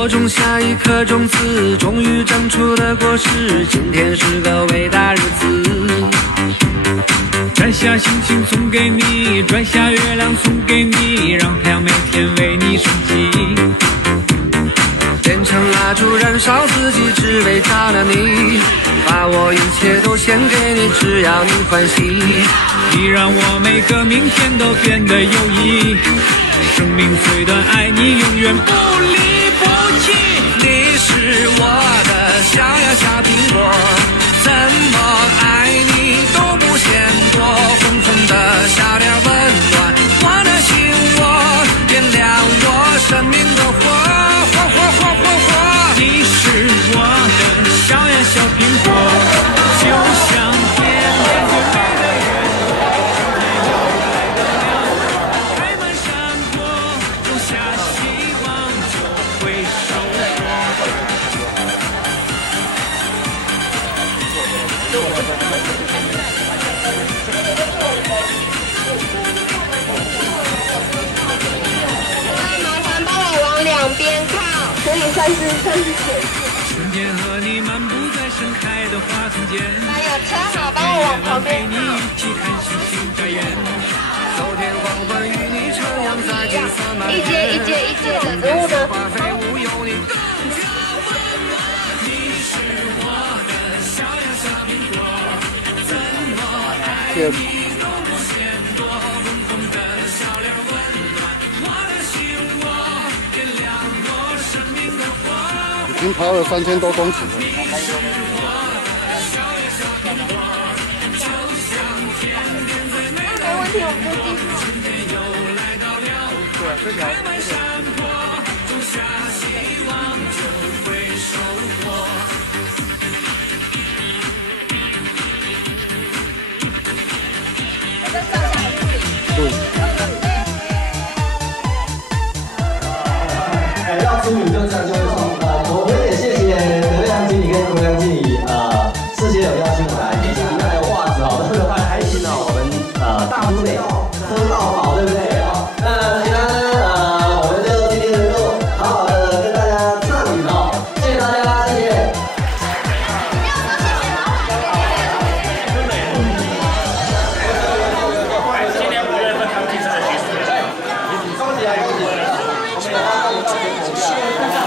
我种下一颗种子，终于长出了果实。今天是个伟大日子。摘下星星送给你，摘下月亮送给你，让太阳每天为你升起。点成蜡烛燃烧自己，只为照亮你。把我一切都献给你，只要你欢喜。你让我每个明天都变得有意义。生命虽短，爱你永远不离不弃。你是我的小呀小苹果，怎么爱你都不嫌多。红红的笑脸温暖我的心窝，点亮我生命的火。你是我的小呀小苹果，就像天边最美的月光，开满山坡，种下希望就会收麻烦帮我往两边靠，可以算是显示。春天和你漫步在盛开的花丛间，还有车好，帮我往旁边陪你一起看星星眨眼。秋天黄昏与你徜徉在金色满天，一阶的植物呢？花飞舞有你更加温暖。你是我的小呀小苹果，怎么爱你都不嫌多。红红的笑脸温暖我的心窝，点亮我生命的火。已经跑了3000多公尺了。没问题，我们就继续。对，这条。要出名就这样就会出。我们也谢谢德亮经理跟国良经理，事先有邀请我来，毕竟里面还有袜子哦，都很开心哦。我们大都得喝到饱，对不对？那其他呢，我们就今天能够好好的跟大家畅饮哦，谢谢大家，谢谢。今年5月份刚晋升的学士，超级爱国，我们也要到结果。